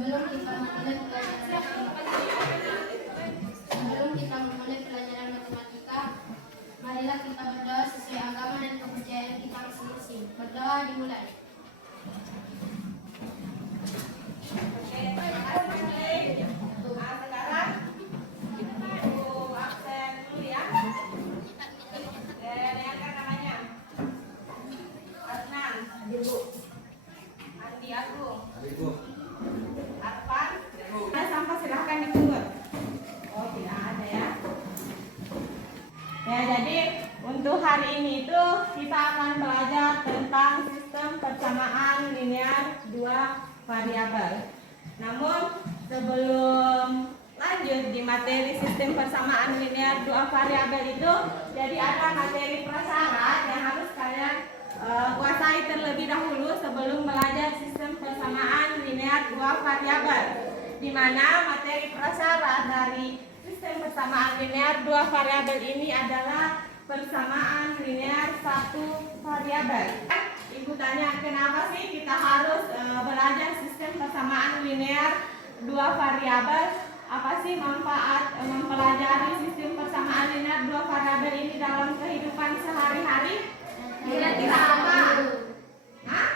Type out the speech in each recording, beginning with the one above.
Sebelum kita memulai pelajaran matematika, marilah kita berdoa sesuai agama dan kepercayaan kita masing-masing. Berdoa dimulai. Sekarang Ibu absen dulu ya. Yang namanya Adnan, Andi Agung, Arfan. Ada sampah silahkan dipungut. Oh tidak ada ya. Ya jadi untuk hari ini itu kita akan belajar tentang sistem persamaan linear dua variabel. Namun sebelum lanjut di materi sistem persamaan linear dua variabel itu, jadi ada materi prasyarat yang harus kalian kuasai terlebih dahulu sebelum belajar sistem persamaan linear dua variabel. Di mana materi prasyarat dari sistem persamaan linear dua variabel ini adalah persamaan linear satu variabel. Ibu tanya, kenapa sih kita harus belajar sistem persamaan linear dua variabel? Apa sih manfaat mempelajari sistem persamaan linear dua variabel ini dalam kehidupan sehari-hari? Kira-kira apa? Hah?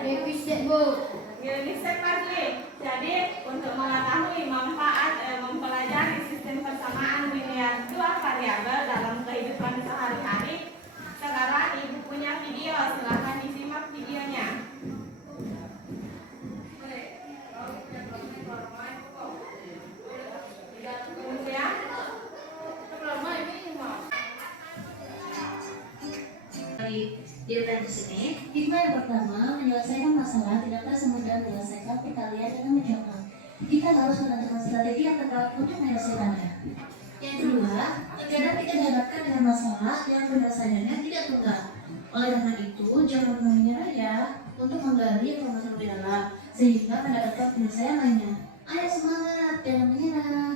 Revisit, Bu. Revisit pasti. Jadi untuk mengetahui manfaat mempelajari sistem persamaan linear dua variabel dalam kehidupan sehari-hari, sekarang Ibu punya video, silahkan disimak videonya. Di di sini, hikmah yang pertama, menyelesaikan masalah tidaklah semudah menyelesaikan perkalian dengan mencoba. Kita harus menentukan strategi yang tepat untuk menyelesaikannya. Yang kedua, terkadang kita dihadapkan dengan masalah yang penyelesaiannya tidak tunggal. Oleh karena itu, jangan pernah menyerah ya untuk menggali informasi lebih dalam sehingga mendapatkan penyelesaian lainnya. Ayo semangat, jangan menyerah.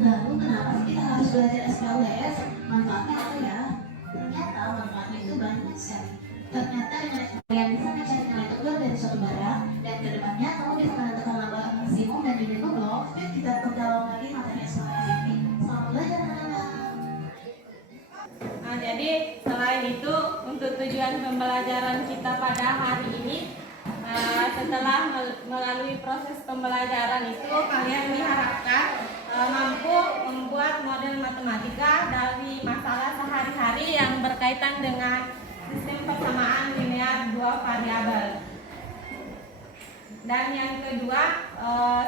Lalu kenapa sih kita harus belajar SPLS? Manfaatnya apa ya? Ternyata manfaatnya itu banyak sekali. Ternyata dengan kalian bisa mencari nilai tukar dari suatu barang dan kedepannya kamu bisa menentukan laba maksimum dan nilai tukar. Yuk kita perdalam lagi materi SPLS ini. Selamat belajar anak-anak. Nah, jadi selain itu untuk tujuan pembelajaran kita pada hari ini, setelah melalui proses pembelajaran itu kalian diharapkan mampu membuat model matematika dari masalah sehari-hari yang berkaitan dengan sistem persamaan linear dua variabel. Dan yang kedua,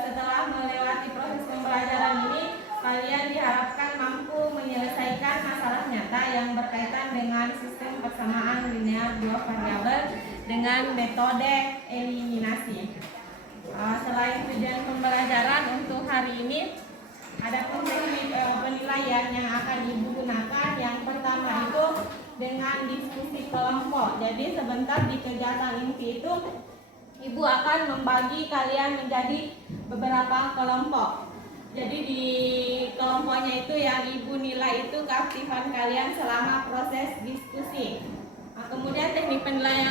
setelah melewati proses pembelajaran ini, kalian diharapkan mampu menyelesaikan masalah nyata yang berkaitan dengan sistem persamaan linear dua variabel dengan metode eliminasi. Selain tujuan pembelajaran untuk hari ini, ada teknik penilaian yang akan Ibu gunakan. Yang pertama itu dengan diskusi kelompok. Jadi sebentar di kegiatan inti itu Ibu akan membagi kalian menjadi beberapa kelompok. Jadi di kelompoknya itu yang Ibu nilai itu keaktifan kalian selama proses diskusi. Kemudian teknik penilaian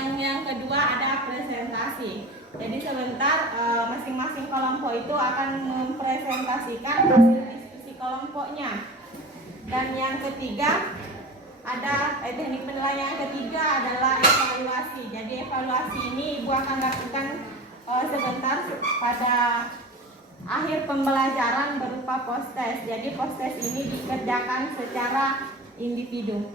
ada presentasi. Jadi sebentar masing-masing kelompok itu akan mempresentasikan hasil diskusi kelompoknya. Dan yang ketiga ada teknik penilaian yang ketiga adalah evaluasi. Jadi evaluasi ini Ibu akan lakukan sebentar pada akhir pembelajaran berupa post-test. Jadi post-test ini dikerjakan secara individu.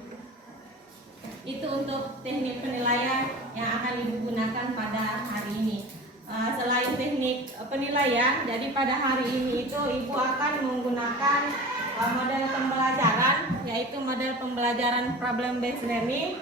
Itu untuk teknik penilaian yang akan Ibu gunakan pada hari ini. Selain teknik penilaian, jadi pada hari ini itu Ibu akan menggunakan model pembelajaran, yaitu model pembelajaran problem based learning.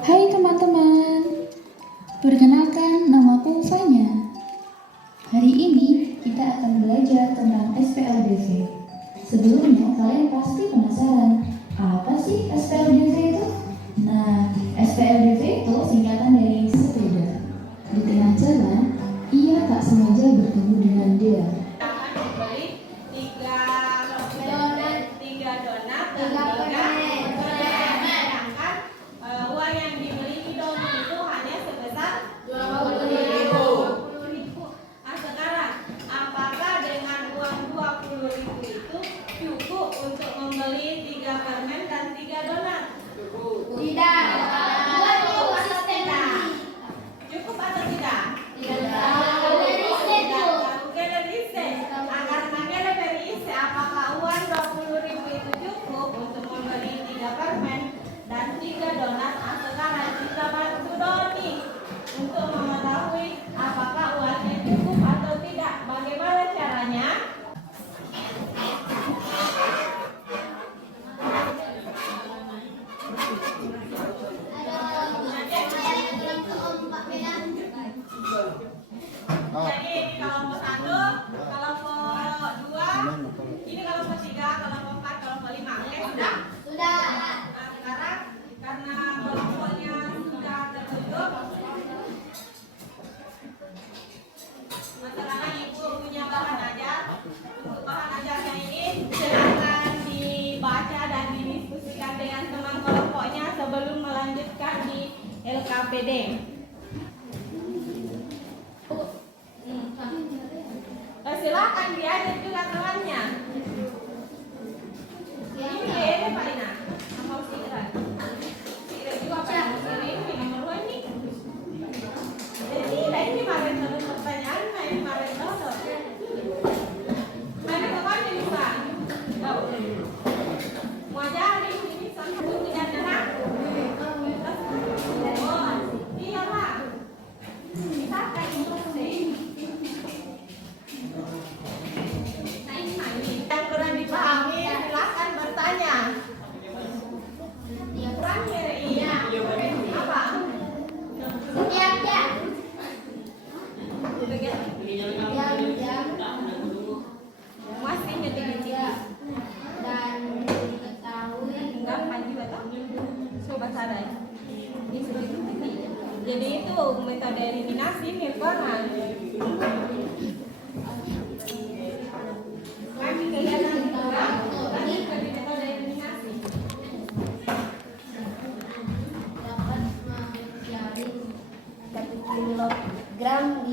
Hai teman-teman, perkenalkan namaku Fanya. Hari ini kita akan belajar tentang SPLDV. Sebelumnya kalian pasti penasaran, apa sih SPLDV itu? Nah, SPLDV itu singkatan dari sepeda. Di tengah jalan, ia tak sengaja bertemu dengan dia. Jadi kelompok 1, kelompok 2, ini kelompok 3, kelompok 4, kelompok 5. Oke, sudah? Sudah. Nah, sekarang karena kelompoknya sudah tertutup, sekarang Ibu punya bahan ajar. Untuk bahan ajarnya ini silakan dibaca dan didiskusikan dengan teman kelompoknya sebelum melanjutkan di LKPD. Silakan diajak juga temannya. Ini Pak Ina. Nomor Sira. Sira juga Pak ini nomor 2 ini. Jadi ini kemarin terus pertanyaan, ini kemarin terus. Mana kapan bisa? Tahu. Mau ajar di sini sampai tujuh anak. Oh, iya Pak. Bisa kan terus deh. Yang kurang dipahami silakan bertanya. Yang kurang iya. Apa? Ya. Masih nyetik Dan diketahui enggak maju atau coba sadai. Jadi itu metode eliminasi Nirvana. Kami kelihatan kurang, tadi metode eliminasi.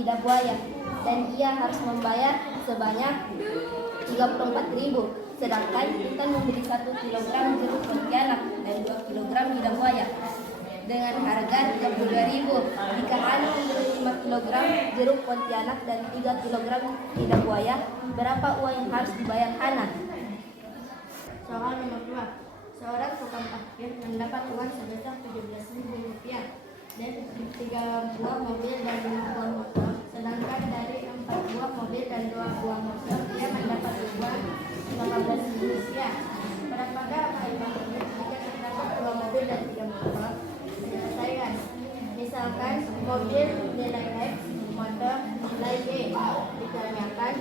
lidah buaya dan ia harus membayar sebanyak 34.000. Sedangkan Intan membeli 1 kilogram jeruk pontianak dan 2 kilogram lidah buaya dengan harga 32.000. Jika Hana membeli 5 kilogram jeruk pontianak dan 3 kilogram lidah buaya, berapa uang yang harus dibayar Hana? Soal nomor 2. Seorang tukang parkir mendapat uang sebesar 17.000 rupiah dan 3 buah mobil dan 5 buah motor. Sedangkan dari 4 buah mobil dan 2 buah motor, dia mendapat uang 15.000 rupiah. Berapakah kaitan jika terdapat 2 mobil dan 3 motor? Menyelesaikan. Misalkan mobil nilai X, motor nilai Y. Ditanyakan.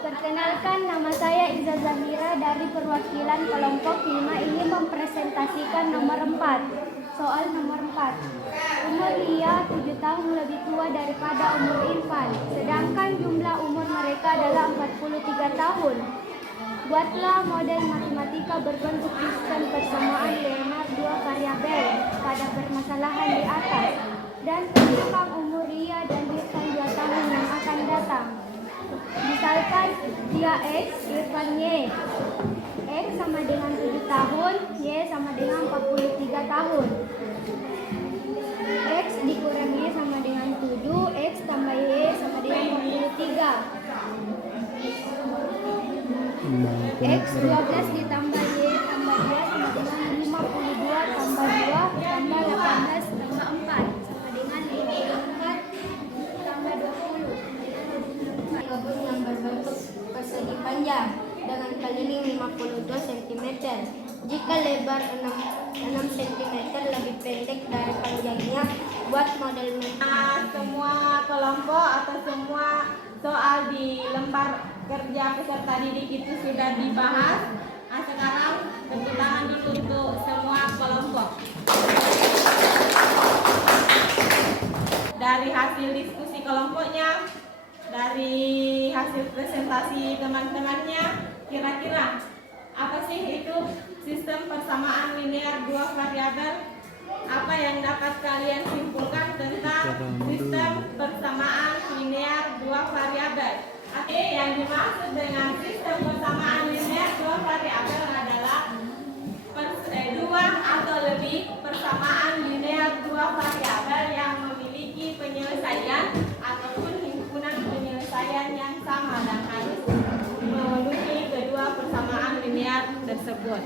Perkenalkan, nama saya Iza Zahira dari perwakilan kelompok 5 ingin mempresentasikan nomor 4. Soal nomor 4. Umur Lia 7 tahun lebih tua daripada umur Irfan, sedangkan jumlah umur mereka adalah 43 tahun. Buatlah model matematika berbentuk sistem persamaan linear 2 variabel pada permasalahan di atas dan tentukan umur Lia dan Irfan 2 tahun yang akan datang. Misalkan dia X, Irfan Y. X sama dengan 7 tahun, Y sama dengan 43 tahun. X dikurangi Y sama dengan 7, X tambah Y sama dengan 43. X 12 ditambah Y tambah 2 sama dengan 52 tambah 2 tambah 18 tambah 4 sama dengan 54 tambah 20. Kebun yang berbentuk persegi panjang dengan keliling 52 cm. Jika lebar 6 cm lebih pendek dari panjangnya, buat model Semua kelompok atau semua soal di lembar kerja peserta didik itu sudah dibahas. Nah, sekarang tepuk tangan dulu untuk semua kelompok. Dari hasil diskusi kelompoknya, dari hasil presentasi teman-temannya, kira-kira apa sih itu sistem persamaan linear 2 variabel? Apa yang dapat kalian simpulkan tentang sistem persamaan linear 2 variabel? Oke, yang dimaksud dengan sistem persamaan linear 2 variabel adalah 2 atau lebih persamaan linear 2 variabel yang memiliki penyelesaian ataupun himpunan penyelesaian yang sama dan harus memenuhi kedua persamaan linear tersebut.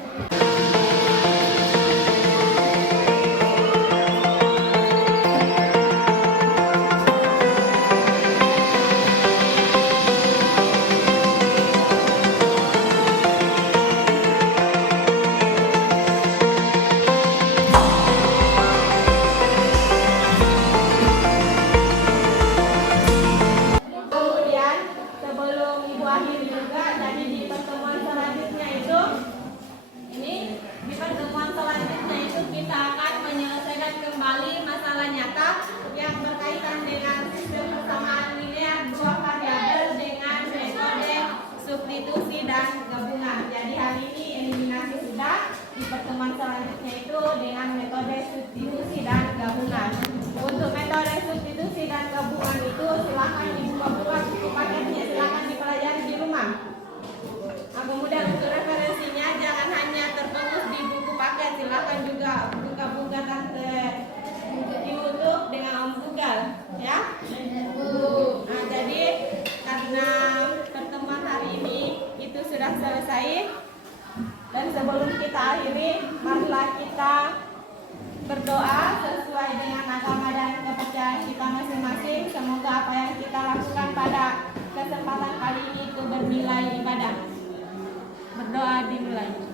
Pertemuan selanjutnya itu dengan metode substitusi dan gabungan. Untuk metode substitusi dan gabungan itu silakan dibuka-buka buku paketnya, silakan dipelajari di rumah. Nah, kemudian untuk referensinya jangan hanya terfokus di buku paket, silakan juga buka-buka tante di YouTube dengan Om Google, ya. Nah, jadi karena pertemuan hari ini itu sudah selesai. Dan sebelum kita akhiri, marilah kita berdoa sesuai dengan agama dan kepercayaan kita masing-masing. Semoga apa yang kita lakukan pada kesempatan kali ini itu bernilai ibadah. Berdoa dimulai.